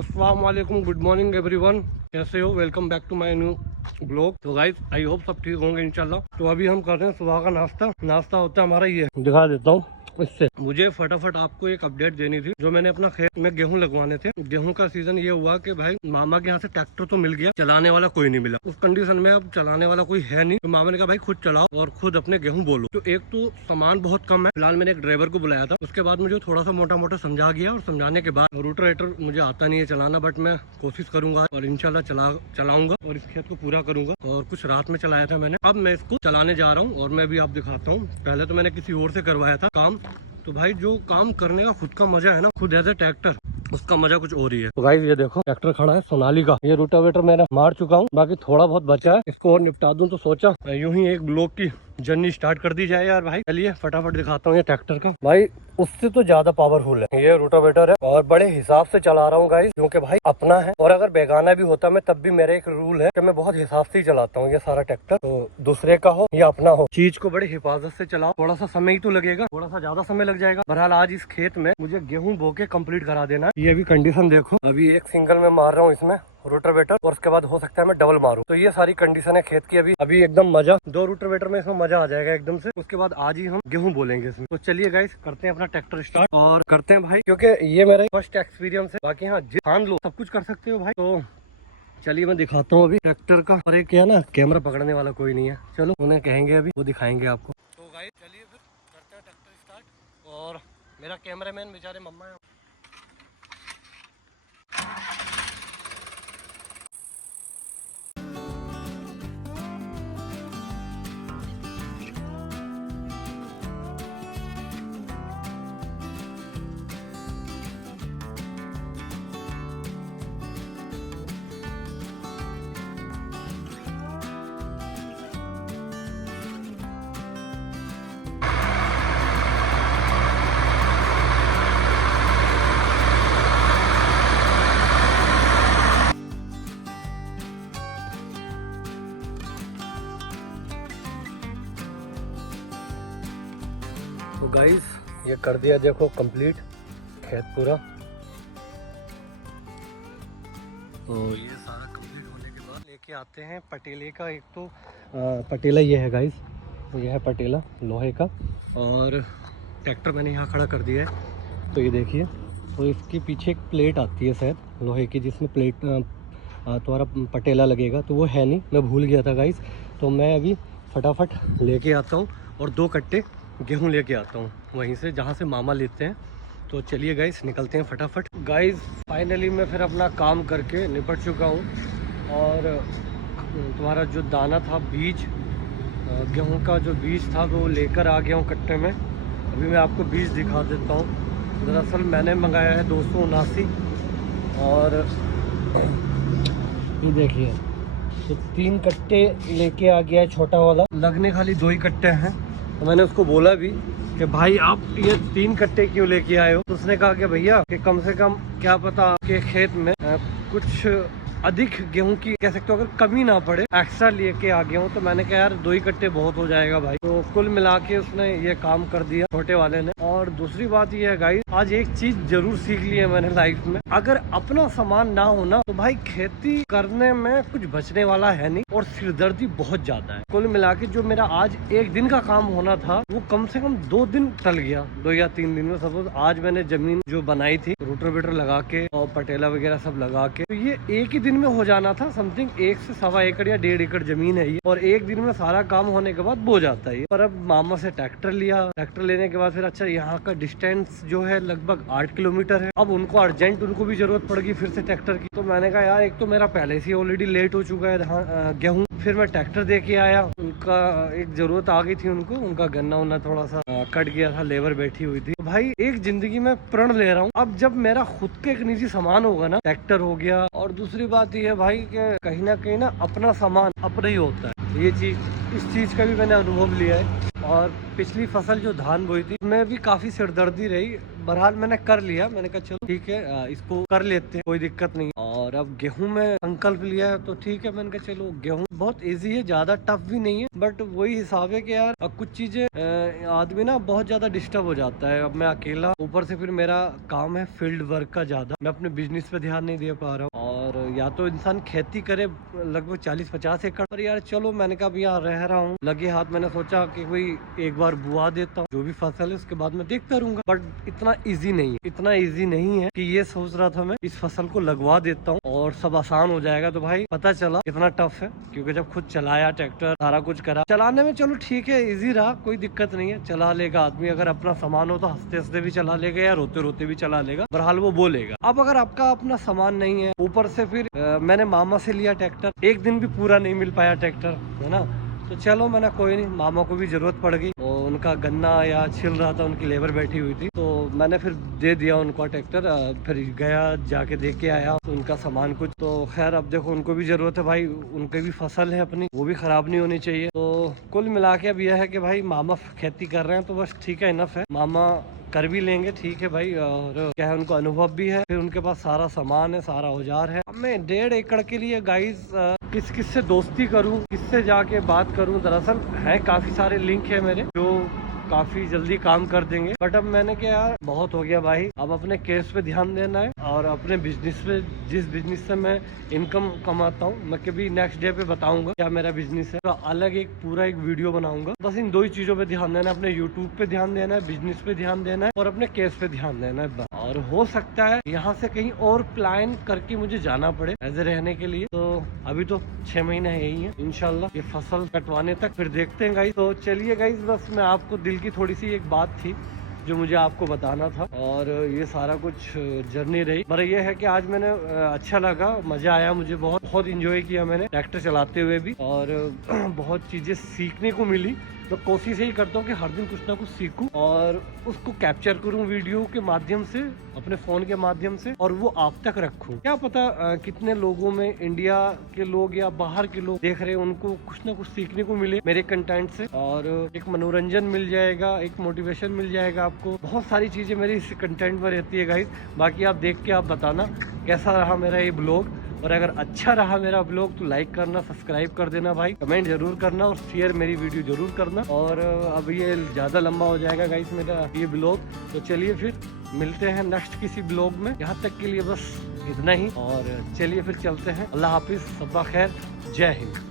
अस्सलाम वालेकुम, good morning everyone. कैसे हो? Welcome back to my new blog. तो गाइस आई होप सब ठीक होंगे इंशाल्लाह। तो अभी हम कर रहे हैं सुबह का नाश्ता होता है हमारा ये, दिखा देता हूँ। इससे मुझे फटाफट आपको एक अपडेट देनी थी। जो मैंने अपना खेत में गेहूं लगवाने थे, गेहूं का सीजन ये हुआ कि भाई मामा के यहाँ से ट्रैक्टर तो मिल गया, चलाने वाला कोई नहीं मिला। उस कंडीशन में अब चलाने वाला कोई है नहीं, तो मामा ने कहा भाई खुद चलाओ और खुद अपने गेहूं बोलो। तो एक तो सामान बहुत कम है, फिलहाल मैंने एक ड्राइवर को बुलाया था। उसके बाद मुझे थोड़ा सा मोटा मोटा समझा गया, और समझाने के बाद रोटावेटर मुझे आता नहीं है चलाना, बट मैं कोशिश करूंगा और इंशाल्लाह चलाऊंगा और इस खेत को पूरा करूंगा। और कुछ रात में चलाया था मैंने, अब मैं इसको चलाने जा रहा हूँ और मैं भी आप दिखाता हूँ। पहले तो मैंने किसी और से करवाया था काम, तो भाई जो काम करने का खुद का मजा है ना, खुद एज ए ट्रैक्टर, उसका मजा कुछ और ही है। तो गाइस ये देखो ट्रैक्टर खड़ा है सोनालिका। ये रोटावेटर मैंने मार चुका हूँ, बाकी थोड़ा बहुत बचा है, इसको और निपटा दूं। तो सोचा यूं ही एक ब्लॉग की जर्नी स्टार्ट कर दी जाए यार भाई। चलिए फटाफट दिखाता हूँ ये ट्रैक्टर का। भाई उससे तो ज्यादा पावरफुल है ये रोटावेटर है, और बड़े हिसाब से चला रहा हूँ गाइस, क्योंकि भाई अपना है। और अगर बेगाना भी होता मैं तब भी मेरा एक रूल है कि मैं बहुत हिसाब से ही चलाता हूँ ये सारा ट्रैक्टर। तो दूसरे का हो या अपना हो, चीज को बड़े हिफाजत से चलाओ। थोड़ा सा समय ही तो लगेगा, थोड़ा सा ज्यादा समय लग जाएगा। बहरहाल आज इस खेत में मुझे गेहूं बो के कम्प्लीट करा देना है। ये अभी कंडीशन देखो, अभी एक सिंगल में मार रहा हूँ इसमें रोटावेटर, और उसके बाद हो सकता है मैं डबल मारूं। तो ये सारी कंडीशन है खेत की। अभी एकदम मजा, 2 रोटावेटर में इसमें मजा आ जाएगा एकदम से। उसके बाद आज ही हम गेहूं बोलेंगे इसमें। तो चलिए गाइस करते हैं अपना ट्रैक्टर स्टार्ट और करते हैं भाई, क्योंकि ये मेरा फर्स्ट एक्सपीरियंस है। बाकी हाँ जान लो सब कुछ कर सकते हो भाई। तो चलिए मैं दिखाता हूँ अभी ट्रैक्टर का। और एक क्या ना, कैमरा पकड़ने वाला कोई नहीं है, चलो उन्हें कहेंगे अभी, वो दिखाएंगे आपको। तो गाइस चलिए फिर करते हैं ट्रैक्टर स्टार्ट। और मेरा कैमरामैन बेचारे मम्मा है। तो गाइस ये कर दिया देखो कंप्लीट खेत पूरा। तो ये सारा कंप्लीट होने के बाद लेके आते हैं पटेले का। एक तो पटेला ये है गाइस, तो ये है पटेला लोहे का, और ट्रैक्टर मैंने यहाँ खड़ा कर दिया है। तो ये देखिए, तो इसके पीछे एक प्लेट आती है शायद लोहे की, जिसमें प्लेट तुम्हारा पटेला लगेगा। तो वो है नहीं, मैं भूल गया था गाइस। तो मैं अभी फटाफट लेके आता हूँ और 2 कट्टे गेहूं लेके आता हूँ वहीं से जहाँ से मामा लेते हैं। तो चलिए गाइस निकलते हैं फटाफट। गाइस फाइनली मैं फिर अपना काम करके निपट चुका हूँ, और तुम्हारा जो दाना था, बीज गेहूं का जो बीज था वो लेकर आ गया हूँ कट्टे में। अभी मैं आपको बीज दिखा देता हूँ। दरअसल मैंने मंगाया है 279, और ये देखिए तो 3 कट्टे लेके आ गया है, छोटा वाला। लगने खाली 2 ही कट्टे हैं। तो मैंने उसको बोला भी कि भाई आप ये 3 कट्टे क्यों लेके आए हो। तो उसने कहा कि भैया कि कम से कम क्या पता कि खेत में कुछ अधिक गेहूं की कह सकते हो अगर कमी ना पड़े, एक्स्ट्रा लेके आ गया हूँ। तो मैंने कहा यार 2 ही कट्टे बहुत हो जाएगा भाई। तो कुल मिला के उसने ये काम कर दिया छोटे वाले ने। और दूसरी बात ये है गाइस, आज एक चीज जरूर सीख ली है मैंने लाइफ में, अगर अपना सामान ना हो ना तो भाई खेती करने में कुछ बचने वाला है नहीं, और सिरदर्दी बहुत ज्यादा है। कुल मिला के जो मेरा आज 1 दिन का काम होना था वो कम से कम 2 दिन टल गया, 2 या 3 दिन में। सपोज आज मैंने जमीन जो बनाई थी रोटावेटर लगा के और पटेला वगैरह सब लगा के, तो ये एक ही दिन में हो जाना था। समथिंग 1 से 1.25 एकड़ या 1.5 एकड़ जमीन है ये, और 1 दिन में सारा काम होने के बाद बो जाता है। पर अब मामा से ट्रैक्टर लिया, ट्रैक्टर लेने के बाद फिर अच्छा यहाँ का डिस्टेंस जो है लगभग 8 किलोमीटर है। अब उनको अर्जेंट उनको भी जरूरत पड़ गई फिर से ट्रैक्टर की। तो मैंने कहा यार एक तो मेरा पहले से ऑलरेडी लेट हो चुका है गेहूं, फिर मैं ट्रैक्टर दे के आया, उनका एक जरूरत आ गई थी उनको, उनका गन्ना उन्ना थोड़ा सा कट गया था, लेबर बैठी हुई थी। तो भाई एक जिंदगी में प्रण ले रहा हूँ, अब जब मेरा खुद के एक निजी सामान होगा ना, ट्रैक्टर हो गया। और दूसरी बात ये है भाई कि कहीं ना अपना सामान अपना ही होता है। ये चीज, इस चीज का भी मैंने अनुभव लिया है। और पिछली फसल जो धान बोई थी मैं भी काफी सिरदर्दी रही, बहरहाल मैंने कर लिया, मैंने कहा चलो ठीक है इसको कर लेते हैं, कोई दिक्कत नहीं। और अब गेहूं में संकल्प लिया है तो ठीक है, मैंने कहा चलो गेहूं बहुत इजी है, ज्यादा टफ भी नहीं है, बट वही हिसाब है कि यार अब कुछ चीजें आदमी ना बहुत ज्यादा डिस्टर्ब हो जाता है। अब मैं अकेला, ऊपर से फिर मेरा काम है फील्ड वर्क का ज्यादा, मैं अपने बिजनेस पे ध्यान नहीं दे पा रहा हूँ। और या तो इंसान खेती करे लगभग 40-50 एकड़ पर, यार चलो मैंने कहा यहाँ रह रहा हूँ लगे हाथ, मैंने सोचा कि कोई एक बार बुआ देता हूँ जो भी फसल है, उसके बाद मैं देखता रहूंगा। बट इतना इजी नहीं है, इतना इजी नहीं है कि ये सोच रहा था मैं इस फसल को लगवा देता हूँ और सब आसान हो जाएगा। तो भाई पता चला इतना टफ है, क्योंकि जब खुद चलाया ट्रैक्टर, सारा कुछ करा, चलाने में चलो ठीक है इजी रहा, कोई दिक्कत नहीं है, चला लेगा आदमी। अगर अपना सामान हो तो हंसते हंसते भी चला लेगा या रोते रोते भी चला लेगा, बहरहाल वो बोलेगा। अब अगर आपका अपना सामान नहीं है, ऊपर से फिर मैंने मामा से लिया ट्रैक्टर, एक दिन भी पूरा नहीं मिल पाया ट्रैक्टर, है ना, तो चलो मैंने कोई नहीं, मामा को भी जरूरत पड़ गई और उनका गन्ना या छिल रहा था, उनकी लेबर बैठी हुई थी, तो मैंने फिर दे दिया उनको ट्रैक्टर। फिर गया जाके देख के आया तो उनका सामान कुछ, तो खैर अब देखो उनको भी जरूरत है भाई, उनकी भी फसल है अपनी, वो भी खराब नहीं होनी चाहिए। तो कुल मिला के अब यह है कि भाई मामा खेती कर रहे हैं तो बस ठीक है, इनफ है, मामा कर भी लेंगे ठीक है भाई। और क्या है, उनको अनुभव भी है, फिर उनके पास सारा सामान है, सारा औजार है। अब मैं 1.5 एकड़ के लिए गाइस किस किस से दोस्ती करूं, किससे जाके बात करूं, दरअसल है काफी सारे लिंक है मेरे जो काफी जल्दी काम कर देंगे। बट अब मैंने क्या यार बहुत हो गया भाई, अब अपने केस पे ध्यान देना है और अपने बिजनेस पे, जिस बिजनेस से मैं इनकम कमाता हूँ, मैं कभी नेक्स्ट डे पे बताऊंगा क्या मेरा बिजनेस है, तो अलग एक पूरा एक वीडियो बनाऊंगा। बस इन दो ही चीजों पे ध्यान देना है, अपने यूट्यूब पे ध्यान देना है, बिजनेस पे ध्यान देना है और अपने केस पे ध्यान देना है। और हो सकता है यहाँ से कहीं और प्लान करके मुझे जाना पड़े एज ए रहने के लिए, तो अभी तो 6 महीने यही है, इंशाल्लाह ये फसल कटवाने तक फिर देखते हैं गाइस। तो चलिए गाइस, बस मैं आपको दिल की थोड़ी सी एक बात थी जो मुझे आपको बताना था, और ये सारा कुछ जर्नी रही। पर ये है कि आज मैंने अच्छा लगा, मजा आया, मुझे बहुत इंजॉय किया मैंने ट्रैक्टर चलाते हुए भी, और बहुत चीजें सीखने को मिली। तो कोशिश यही करता हूँ कि हर दिन कुछ ना कुछ सीखूं और उसको कैप्चर करूं वीडियो के माध्यम से, अपने फोन के माध्यम से, और वो आप तक रखूं। क्या पता कितने लोगों में, इंडिया के लोग या बाहर के लोग देख रहे हैं, उनको कुछ ना कुछ सीखने को मिले मेरे कंटेंट से, और एक मनोरंजन मिल जाएगा, एक मोटिवेशन मिल जाएगा आपको। बहुत सारी चीजें मेरी इस कंटेंट में रहती है गाइस। बाकी आप देख के आप बताना कैसा रहा मेरा ये ब्लॉग, और अगर अच्छा रहा मेरा ब्लॉग तो लाइक करना, सब्सक्राइब कर देना भाई, कमेंट जरूर करना और शेयर मेरी वीडियो जरूर करना। और अब ये ज़्यादा लंबा हो जाएगा गाइस मेरा ये ब्लॉग, तो चलिए फिर मिलते हैं नेक्स्ट किसी ब्लॉग में। यहाँ तक के लिए बस इतना ही, और चलिए फिर चलते हैं। अल्लाह हाफिज़, सब्बा खैर, जय हिंद।